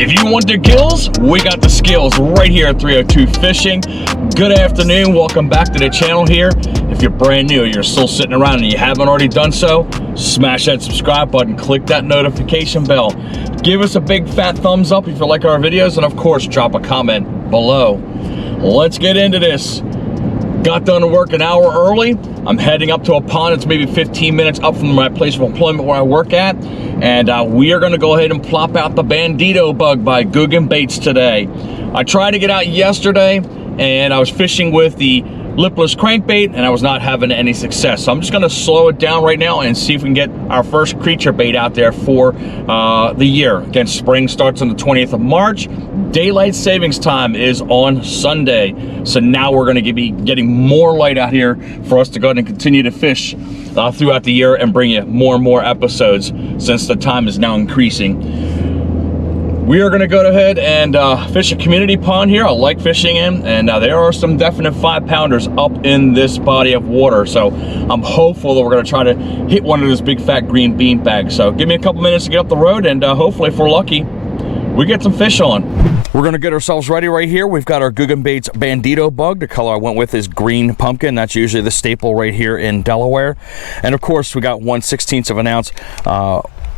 If you want the kills, we got the skills right here at 302 Fishing. Good afternoon, welcome back to the channel here. If you're brand new, you're still sitting around and you haven't already done so, smash that subscribe button, click that notification bell. Give us a big fat thumbs up if you like our videos, and of course, drop a comment below. Let's get into this. Got done work an hour early. I'm heading up to a pond. It's maybe 15 minutes up from my place of employment where I work at. And we are gonna go ahead and plop out the Bandito Bug by Googan Baits today. I tried to get out yesterday and I was fishing with the lipless crankbait and I was not having any success. So I'm just gonna slow it down right now and see if we can get our first creature bait out there for the year. Again, spring starts on the 20th of March. Daylight savings time is on Sunday. So now we're gonna be getting more light out here for us to go ahead and continue to fish throughout the year and bring you more and more episodes since the time is now increasing. We are gonna go ahead and fish a community pond here. I like fishing in, and there are some definite 5-pounders up in this body of water. So I'm hopeful that we're gonna try to hit one of those big fat green bean bags. So give me a couple minutes to get up the road, and hopefully if we're lucky, we get some fish on. We're gonna get ourselves ready right here. We've got our Googan Baits Bandito Bug. The color I went with is green pumpkin. That's usually the staple right here in Delaware. And of course, we got 1/16 of an ounce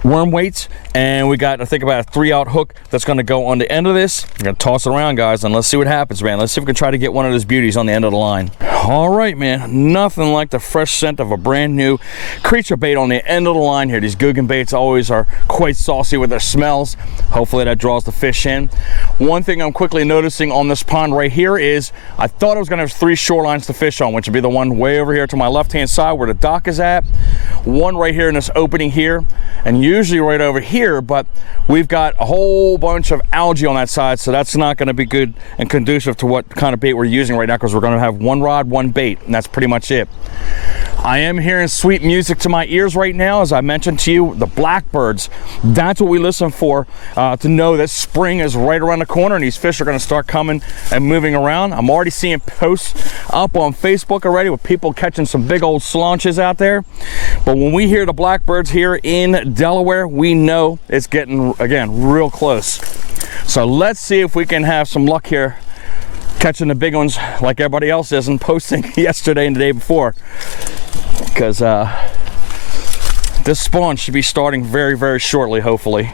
worm weights, and we got, I think, about a 3-aught hook that's going to go on the end of this. I'm going to toss it around, guys, and let's see what happens, man. Let's see if we can try to get one of those beauties on the end of the line. All right, man, nothing like the fresh scent of a brand new creature bait on the end of the line here. These Googan baits always are quite saucy with their smells. Hopefully that draws the fish in. One thing I'm quickly noticing on this pond right here is I thought I was going to have 3 shorelines to fish on, which would be the one way over here to my left-hand side where the dock is at, one right here in this opening here, and usually right over here, but we've got a whole bunch of algae on that side, so that's not going to be good and conducive to what kind of bait we're using right now, because we're going to have one rod, one bait, and that's pretty much it. I am hearing sweet music to my ears right now. As I mentioned to you, the blackbirds, that's what we listen for to know that spring is right around the corner and these fish are going to start coming and moving around. I'm already seeing posts up on Facebook already with people catching some big old slaunches out there. But when we hear the blackbirds here in Delaware, we know it's getting, again, real close. So let's see if we can have some luck here catching the big ones like everybody else is and posting yesterday and the day before, because this spawn should be starting very, very shortly, hopefully.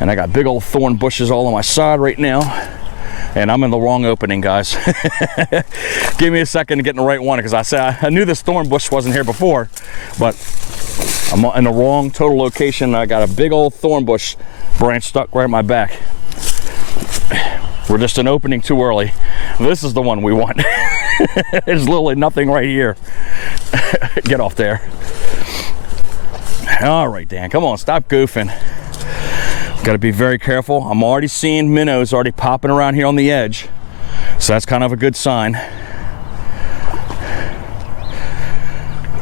And I got big old thorn bushes all on my side right now, and I'm in the wrong opening, guys. Give me a second to get in the right one, because I knew this thorn bush wasn't here before, but I'm in the wrong total location. I got a big old thorn bush branch stuck right in my back. We're just an opening too early. This is the one we want. There's literally nothing right here. Get off there. All right, Dan, come on, stop goofing. Got to be very careful. I'm already seeing minnows already popping around here on the edge, so that's kind of a good sign.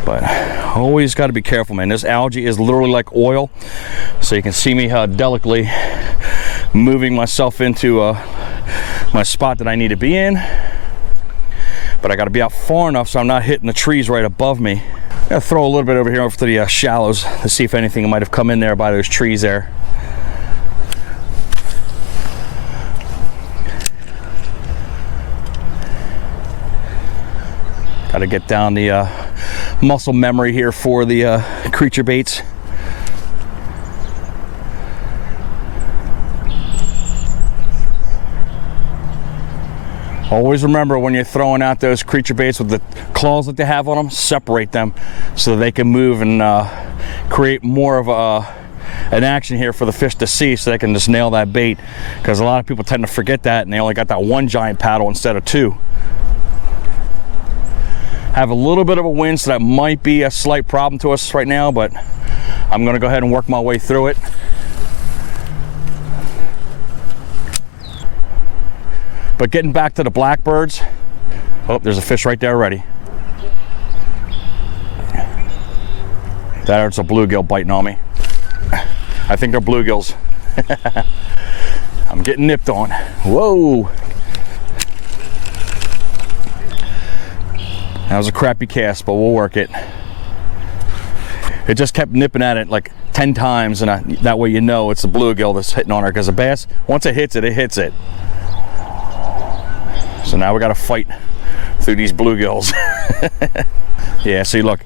But always got to be careful, man. This algae is literally like oil, so you can see me delicately moving myself into my spot that I need to be in, but I got to be out far enough so I'm not hitting the trees right above me. I'm gonna throw a little bit over here over to the shallows to see if anything might have come in there by those trees there. Got to get down the muscle memory here for the creature baits. Always remember, when you're throwing out those creature baits with the claws that they have on them, separate them so they can move and create more of an action here for the fish to see, so they can just nail that bait, because a lot of people tend to forget that and they only got that one giant paddle instead of 2. Have a little bit of a wind, so that might be a slight problem to us right now, but I'm going to go ahead and work my way through it. But getting back to the blackbirds, oh, there's a fish right there already. That's a bluegill biting on me. I think they're bluegills. I'm getting nipped on. Whoa. That was a crappy cast, but we'll work it. It just kept nipping at it like 10 times, and that way you know it's the bluegill that's hitting on her, because a bass, once it hits it, it hits it. So now we got to fight through these bluegills. Yeah, see, look,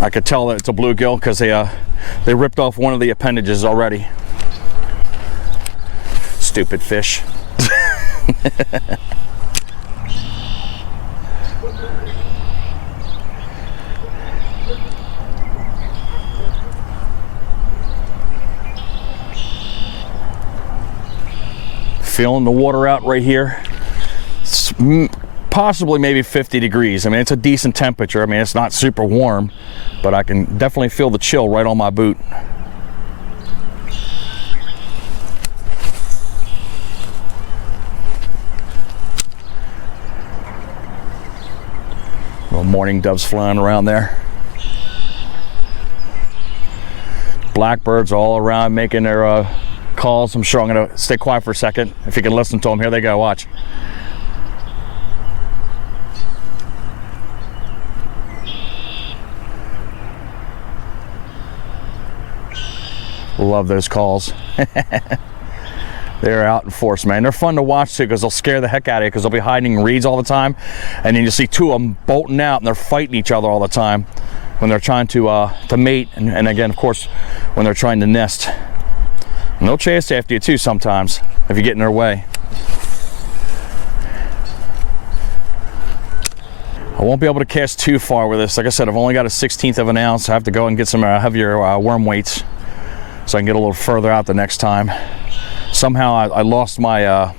I could tell that it's a bluegill because they ripped off one of the appendages already. Stupid fish. Feeling the water out right here. It's possibly maybe 50 degrees. I mean, it's a decent temperature. I mean, it's not super warm, but I can definitely feel the chill right on my boot. Little mourning doves flying around there. Blackbirds all around making their calls. I'm sure I'm gonna stay quiet for a second. If you can listen to them, here they go, watch. Love those calls. They're out in force, man. They're fun to watch too, because they'll scare the heck out of you, because they'll be hiding in reeds all the time, and then you see two of them bolting out and they're fighting each other all the time when they're trying to mate, and again, of course, when they're trying to nest. And they'll chase after you too sometimes if you get in their way. I won't be able to cast too far with this. Like I said, I've only got a 1/16 of an ounce. I have to go and get some heavier worm weights so I can get a little further out the next time. Somehow I lost my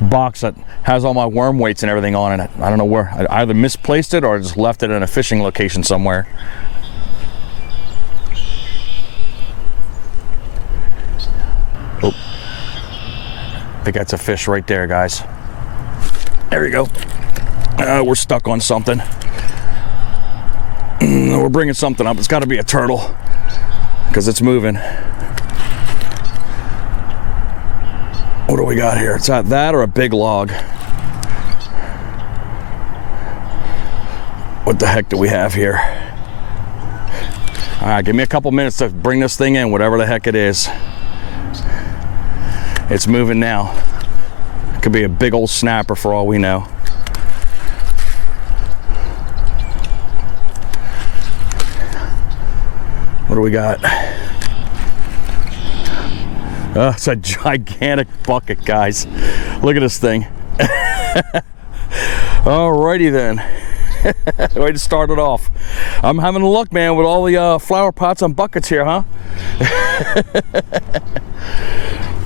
box that has all my worm weights and everything on it. I don't know where. I either misplaced it or just left it in a fishing location somewhere. Oh, I think that's a fish right there, guys. There we go. We're stuck on something. We're bringing something up. It's got to be a turtle, because it's moving. What do we got here? It's not that or a big log. What the heck do we have here? All right, give me a couple minutes to bring this thing in, whatever the heck it is. It's moving now. It could be a big old snapper for all we know. What do we got? It's a gigantic bucket, guys. Look at this thing. Alrighty then. Way to start it off. I'm having a luck, man, with all the flower pots and buckets here, huh?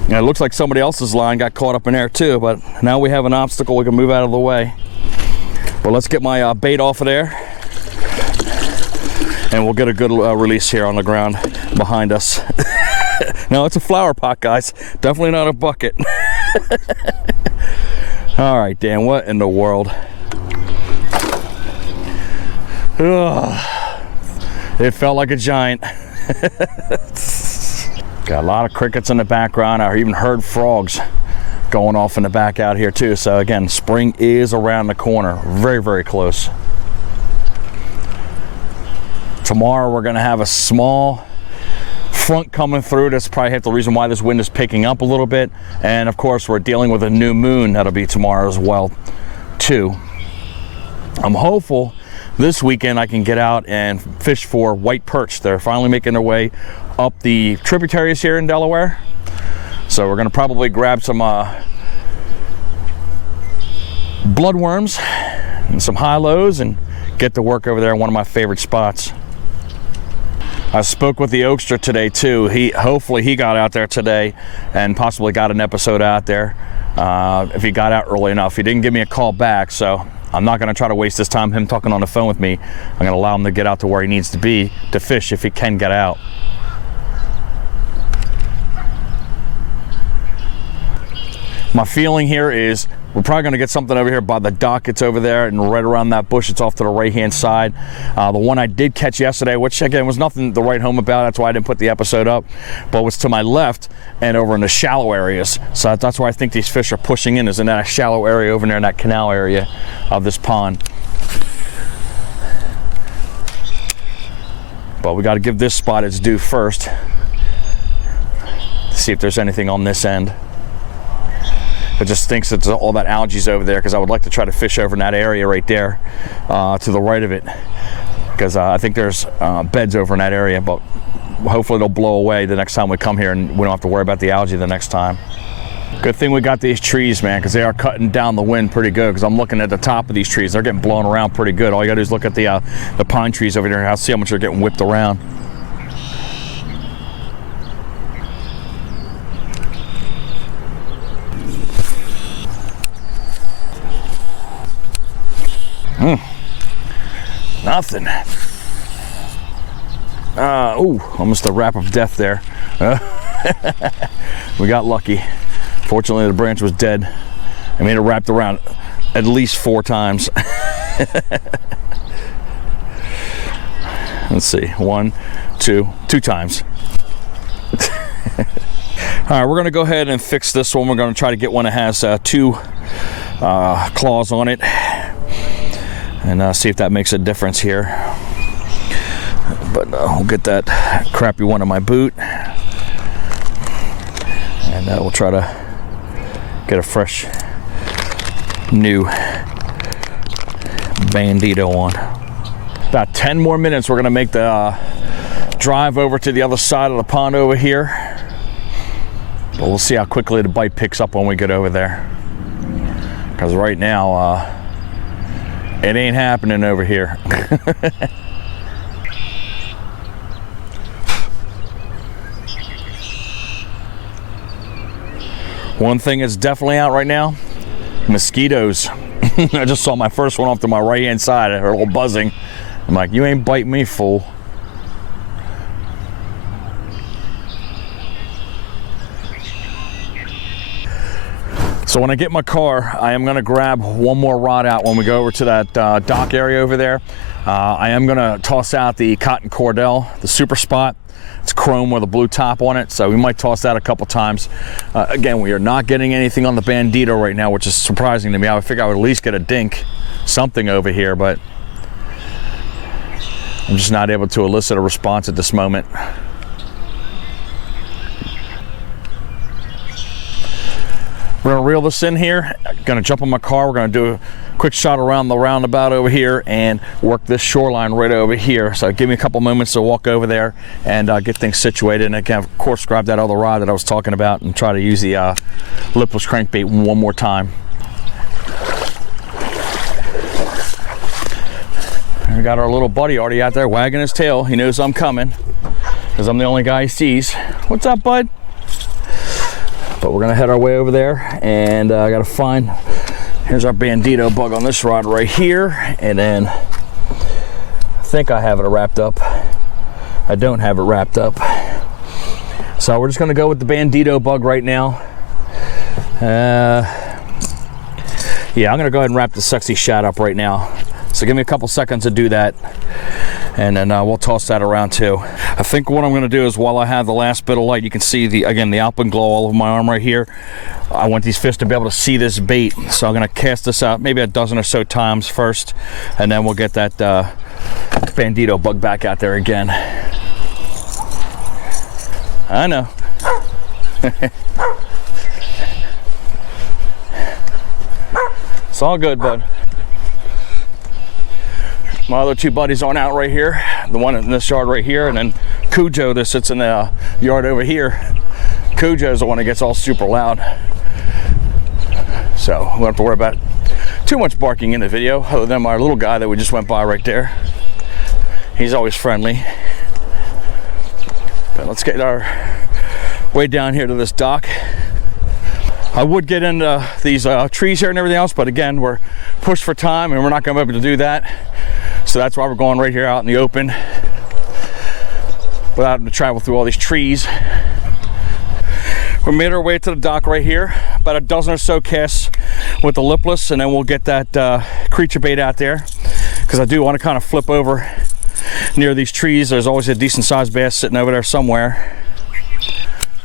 Yeah, it looks like somebody else's line got caught up in there too, but now we have an obstacle we can move out of the way. But let's get my bait off of there, and we'll get a good release here on the ground behind us. No, it's a flower pot, guys. Definitely not a bucket. All right, Dan, what in the world? Ugh. It felt like a giant. Got a lot of crickets in the background. I even heard frogs going off in the back out here too. So again, spring is around the corner. Very, very close. Tomorrow we're gonna have a small front coming through. That's probably the reason why this wind is picking up a little bit. And of course, we're dealing with a new moon that'll be tomorrow as well too. I'm hopeful this weekend I can get out and fish for white perch. They're finally making their way up the tributaries here in Delaware. So we're gonna probably grab some bloodworms and some high-lows and get to work over there in one of my favorite spots. I spoke with the Oakster today too. Hopefully he got out there today and possibly got an episode out there if he got out early enough. He didn't give me a call back, so I'm not gonna try to waste his time, him talking on the phone with me. I'm gonna allow him to get out to where he needs to be to fish if he can get out. My feeling here is we're probably going to get something over here by the dock. It's over there and right around that bush. It's off to the right-hand side. The one I did catch yesterday, which again was nothing to write home about. That's why I didn't put the episode up, but was to my left and over in the shallow areas. So that's where I think these fish are pushing in, is in that shallow area over there in that canal area of this pond. But we got to give this spot its due first to see if there's anything on this end. It just thinks it's all that algae's over there, because I would like to try to fish over in that area right there to the right of it, because I think there's beds over in that area, but hopefully it'll blow away the next time we come here and we don't have to worry about the algae the next time. Good thing we got these trees, man, because they are cutting down the wind pretty good, because I'm looking at the top of these trees. They're getting blown around pretty good. All you gotta do is look at the pine trees over there and see how much they're getting whipped around. Nothing. Ooh, almost a wrap of death there. We got lucky. Fortunately, the branch was dead. I mean, it wrapped around at least 4 times. Let's see, 1, 2 times. All right, we're gonna go ahead and fix this one. We're gonna try to get one that has 2 claws on it, and see if that makes a difference here. But we'll get that crappy one on my boot, and we'll try to get a fresh new Bandito on. About 10 more minutes, we're gonna make the drive over to the other side of the pond over here, but we'll see how quickly the bite picks up when we get over there, because right now it ain't happening over here. One thing that's definitely out right now, mosquitoes. I just saw my first one off to my right hand side. I heard a little buzzing. I'm like, you ain't biting me, fool. So when I get my car, I am gonna grab one more rod out when we go over to that dock area over there. I am gonna toss out the Cotton Cordell, the Super Spot. It's chrome with a blue top on it, so we might toss that a couple times. Again, we are not getting anything on the Bandito right now, which is surprising to me. I would figure I would at least get a dink, something over here, but I'm just not able to elicit a response at this moment. We're gonna reel this in here, gonna jump in my car, we're gonna do a quick shot around the roundabout over here and work this shoreline right over here. So give me a couple moments to walk over there and get things situated, and I can of course grab that other rod that I was talking about and try to use the lipless crankbait one more time. We got our little buddy already out there wagging his tail. He knows I'm coming because I'm the only guy he sees. What's up, bud? But we're gonna head our way over there, and I gotta find, here's our Bandito bug on this rod right here, and then I think I have it wrapped up. I don't have it wrapped up. So we're just gonna go with the Bandito bug right now. Yeah, I'm gonna go ahead and wrap the sexy shad up right now. So give me a couple seconds to do that, and then we'll toss that around too. I think what I'm gonna do is, while I have the last bit of light, you can see the alpenglow all over my arm right here. I want these fish to be able to see this bait, so I'm gonna cast this out maybe a dozen or so times first, and then we'll get that Bandito bug back out there again. I know. It's all good, bud. My other 2 buddies aren't out right here. The one in this yard right here, and then Cujo that sits in the yard over here. Cujo's the one that gets all super loud. So we don't have to worry about too much barking in the video, other than my little guy that we just went by right there. He's always friendly. But let's get our way down here to this dock. I would get into these trees here and everything else, but again, we're pushed for time and we're not gonna be able to do that. So that's why we're going right here out in the open without having to travel through all these trees. We made our way to the dock right here, about a dozen or so casts with the lipless, and then we'll get that creature bait out there, because I do want to kind of flip over near these trees. There's always a decent sized bass sitting over there somewhere,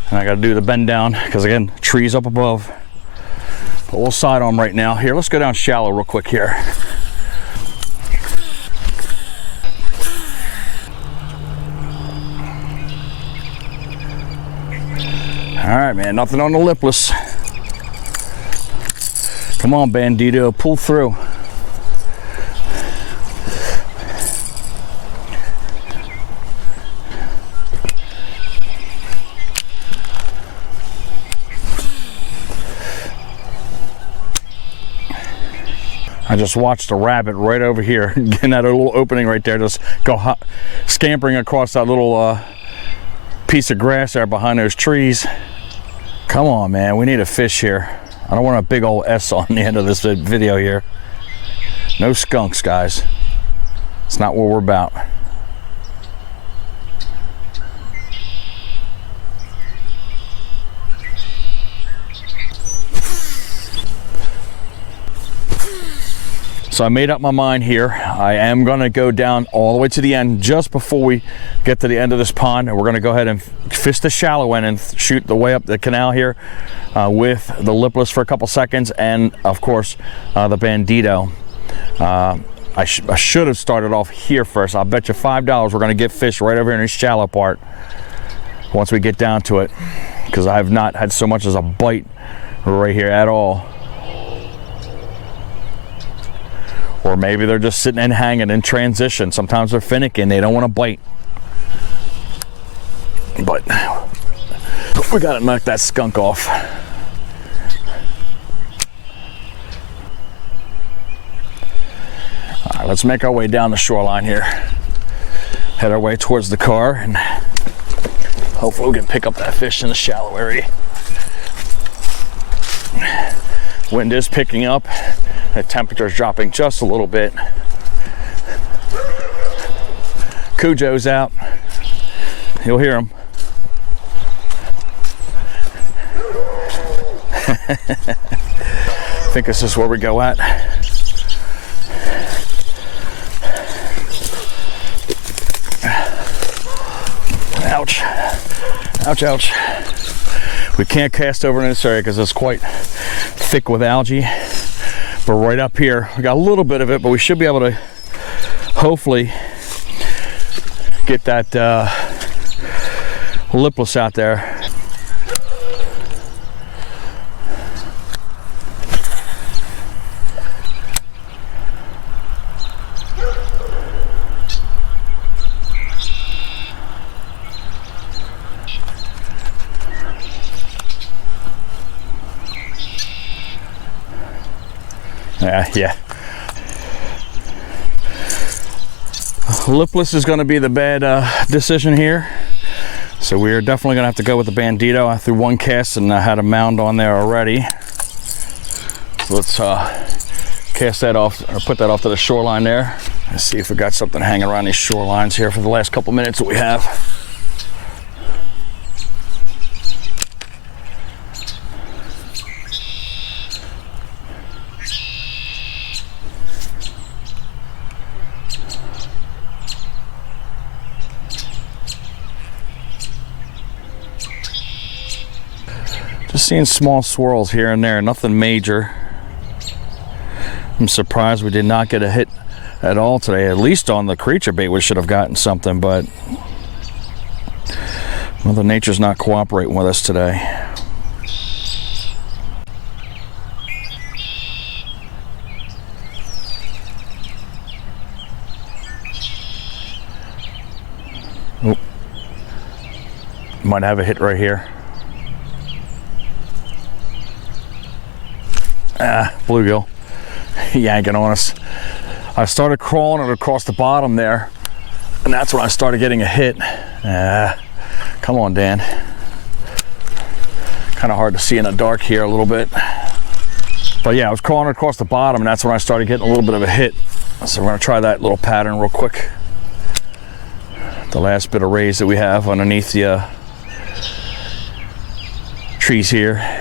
and I got to do the bend down because, again, trees up above. But we'll side on right now. Here, let's go down shallow real quick here. All right, man, nothing on the lipless. Come on, Bandito, pull through. I just watched a rabbit right over here in that little opening right there, just go scampering across that little piece of grass there behind those trees. Come on, man, we need a fish here. I don't want a big old S on the end of this video here. No skunks, guys. It's not what we're about. So I made up my mind here. I am gonna go down all the way to the end just before we get to the end of this pond, and we're gonna go ahead and fish the shallow end and shoot the way up the canal here with the lipless for a couple seconds, and of course the Bandito. I should have started off here first. I'll bet you $5 we're gonna get fish right over here in this shallow part once we get down to it, because I have not had so much as a bite right here at all. Or maybe they're just sitting and hanging in transition. Sometimes they're finicky and they don't want to bite. But we gotta knock that skunk off. All right, let's make our way down the shoreline here. Head our way towards the car, and hopefully we can pick up that fish in the shallow area. Wind is picking up. The temperature is dropping just a little bit. Cujo's out. You'll hear him. I think this is where we go at. Ouch. Ouch, ouch. We can't cast over in this area because it's quite thick with algae. But right up here, we got a little bit of it, but we should be able to hopefully get that lipless out there. Yeah. Lipless is going to be the bad decision here. So we're definitely going to have to go with the Bandito. I threw one cast and I had a mound on there already. So let's cast that off, or put that off to the shoreline there. Let's see if we got something hanging around these shorelines here for the last couple minutes that we have. Just seeing small swirls here and there, nothing major. I'm surprised we did not get a hit at all today. At least on the creature bait we should have gotten something, but Mother Nature's not cooperating with us today. Oh, might have a hit right here. Bluegill yanking on us. I started crawling it across the bottom there, and that's when I started getting a hit. Come on, Dan. Kind of hard to see in the dark here a little bit. But yeah, I was crawling across the bottom, and that's when I started getting a little bit of a hit. So we're gonna try that little pattern real quick. The last bit of rays that we have underneath the trees here.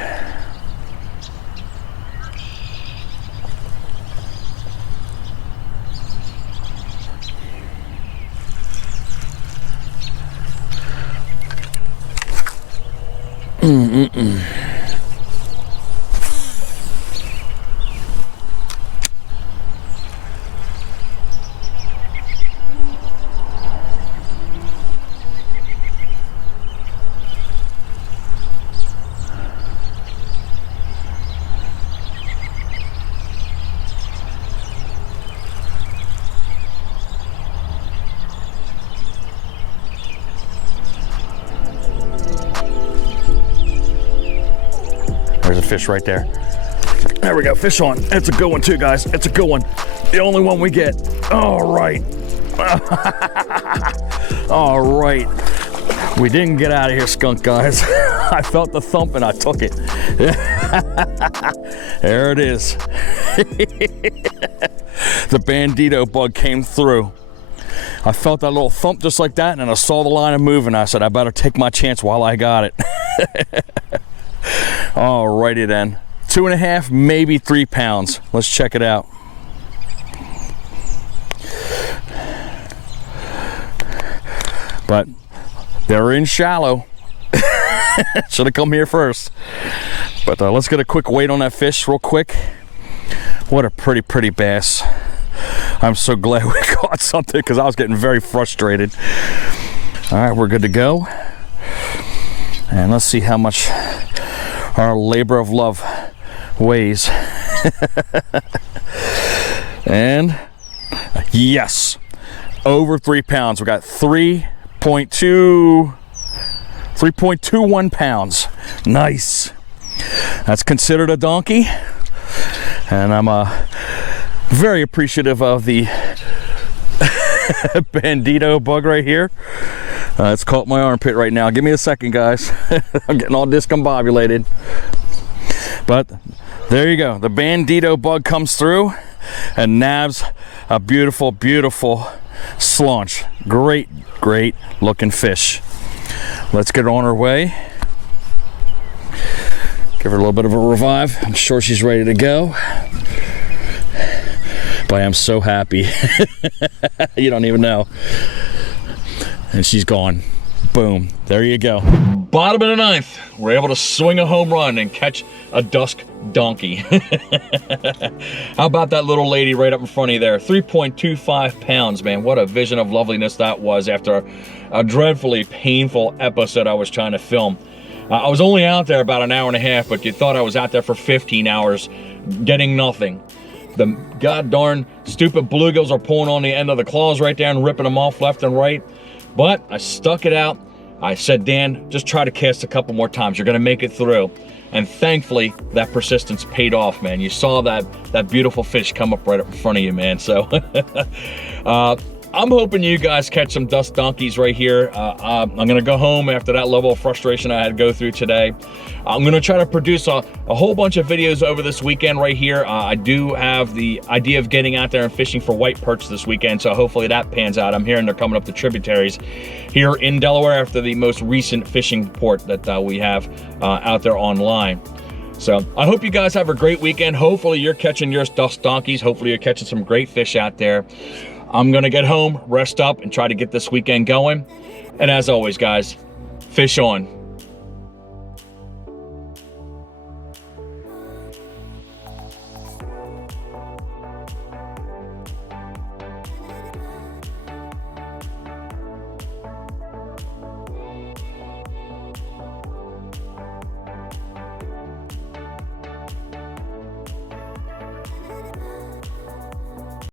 fish right there. There we go, fish on. It's a good one too, guys. It's a good one. The only one we get. All right. All right. We didn't get out of here, skunk, guys. I felt the thump and I took it. There it is. The Bandito bug came through. I felt that little thump just like that, and then I saw the line of moving. I said, I better take my chance while I got it. Alrighty then. 2.5, maybe 3 pounds. Let's check it out. But they're in shallow. Should have come here first. But let's get a quick weight on that fish real quick. What a pretty bass. I'm so glad we caught something because I was getting very frustrated. All right, we're good to go. And let's see how much our labor of love weighs. And yes, over 3 pounds. We got 3.21 pounds. Nice. That's considered a donkey. And I'm very appreciative of the Bandito bug right here. It's caught my armpit right now. Give me a second, guys. I'm getting all discombobulated. But there you go. The Bandito bug comes through and nabs a beautiful slaunch. Great looking fish. Let's get on our way. Give her a little bit of a revive. I'm sure she's ready to go. But I am so happy. You don't even know. And she's gone. Boom. There you go. Bottom of the 9th. We're able to swing a home run and catch a dusk donkey. How about that little lady right up in front of you there? 3.25 pounds, man. What a vision of loveliness that was after a dreadfully painful episode I was trying to film. I was only out there about 1.5 hours, but you thought I was out there for 15 hours getting nothing. The god darn stupid bluegills are pulling on the end of the claws right there and ripping them off left and right. But I stuck it out. I said, Dan, just try to cast a couple more times. You're gonna make it through. And thankfully, that persistence paid off, man. You saw that beautiful fish come up right up in front of you, man. So I'm hoping you guys catch some dust donkeys right here. I'm gonna go home after that level of frustration I had to go through today. I'm gonna try to produce a whole bunch of videos over this weekend right here. I do have the idea of getting out there and fishing for white perch this weekend, so hopefully that pans out. I'm hearing they're coming up the tributaries here in Delaware after the most recent fishing report that we have out there online. So I hope you guys have a great weekend. Hopefully you're catching your dust donkeys. Hopefully you're catching some great fish out there. I'm gonna get home, rest up, and try to get this weekend going. And as always, guys, fish on.